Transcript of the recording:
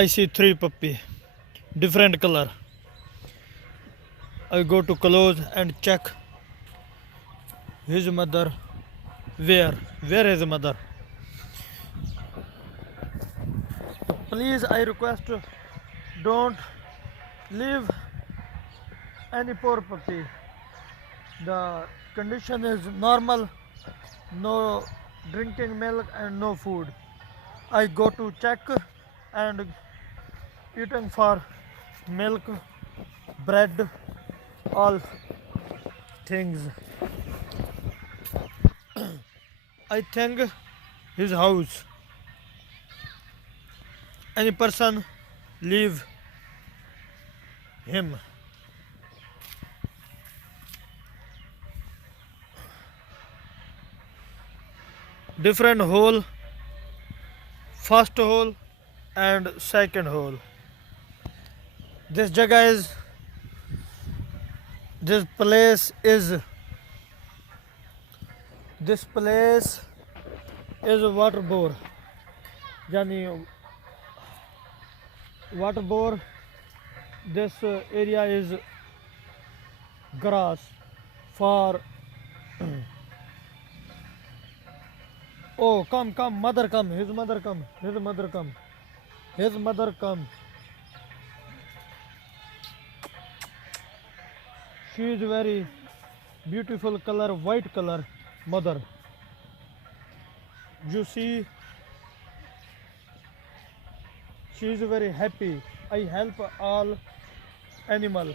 I see 3 puppy, different color. I go to close and check his mother. Where is mother? Please, I request, don't leave any poor puppy. The condition is normal, no drinking milk and no food. I go to check and eating for milk, bread, all things. I think his house. Any person leave him. Different hole, first hole and second hole. This jagah is, this place is, this place is water bore. Yani water bore. This area is grass for. Oh, come, mother come, his mother come, his mother come, his mother come. She is very beautiful color, white color, mother. You see, she is very happy. I help all animal.